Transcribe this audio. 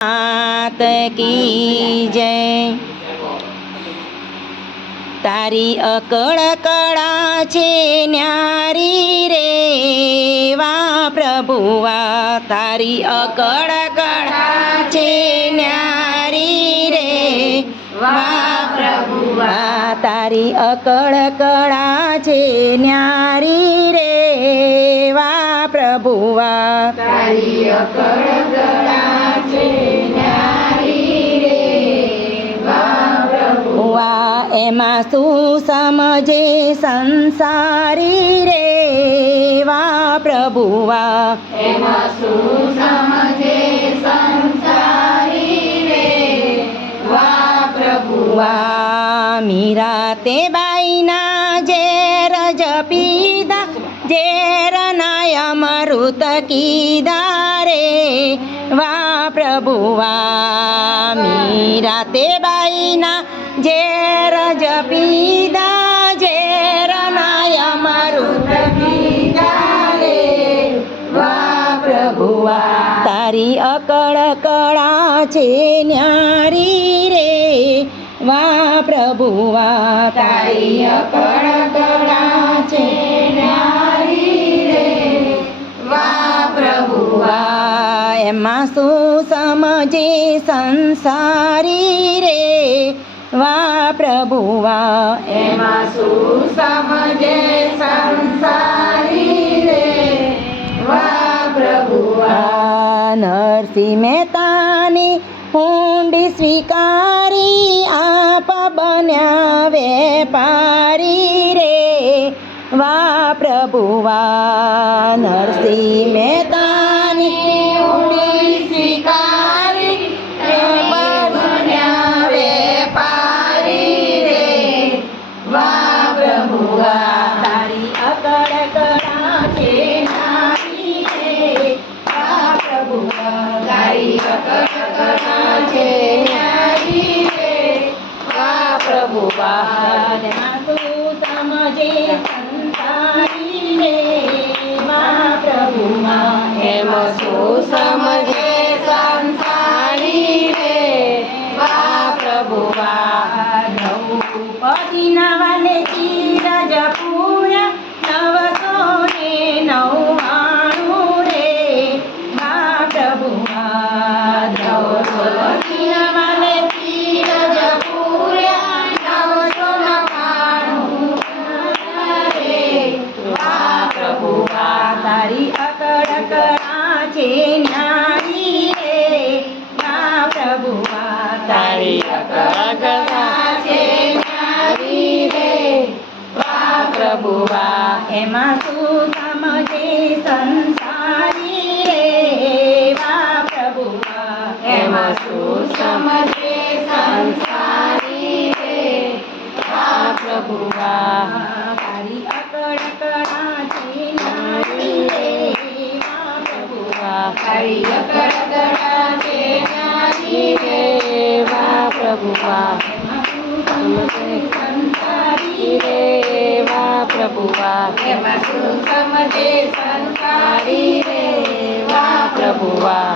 માત કી જય તારી અકળ કળા છે ન્યારી રે વા પ્રભુવા તારી અકળ કળા છે ન્યારી રે વા પ્રભુવા તારી અકળ કળા છે ન્યારી રે વા પ્રભુવા તારી અકળ એમાં શું સમજે સંસારી રે વા પ્રભુવા? એમાં શું સમજે સંસારી રે વા પ્રભુવા? મીરા તે બાઈના ઝેર જપીદા ઝેર નાય મૃત કીદા રે. વા પ્રભુવા મીરા તે બાઈના ઝેર જપીદા ઝેર નાય વા પ્રભુવા તારી અકળ કળા છે ન્યારી રે વા પ્રભુવા તારી અકળ એમાં શું સમજે સંસારી રે. વા પ્રભુવા. એમાં શું સમજે સંસારી રે. વા પ્રભુ આ નરસિંહ મહેતાની ઊંડી સ્વીકારી આપ બન્યા વેપારી રે. વા પ્રભુવા. નરસિંહ મહેતાની પ્રભુ તારી અકળ કળા છે નારી વા પ્રભુવા તારી અકળ કળા છે ન્યારી રે વા પ્રભુ વાદમાં તું સમજે સંસારી રે મા પ્રભુમાં એમ શું સમજે સંસારી રે વા પ્રભુ દ્રૌપદી નવને ચીરજ પૂર્યા નવસો ને નવ્વાણું રે મા પ્રભુમાં દ્રૌપદી નવને ચીરજ પૂર્યા તારી અકળ કળા છે ન્યારી એમાં શું સમજે સંસારી રે વા પ્રભુવા. એમાં શું સમજે સંસારી રે વા તારી અકળ કળા છે ન્યારી રે વા પ્રભુવા તારી પ્રભુવા. સંસારી રે વા પ્રભુવા એમાં તું સમજે સંસારી રે વા પ્રભુવા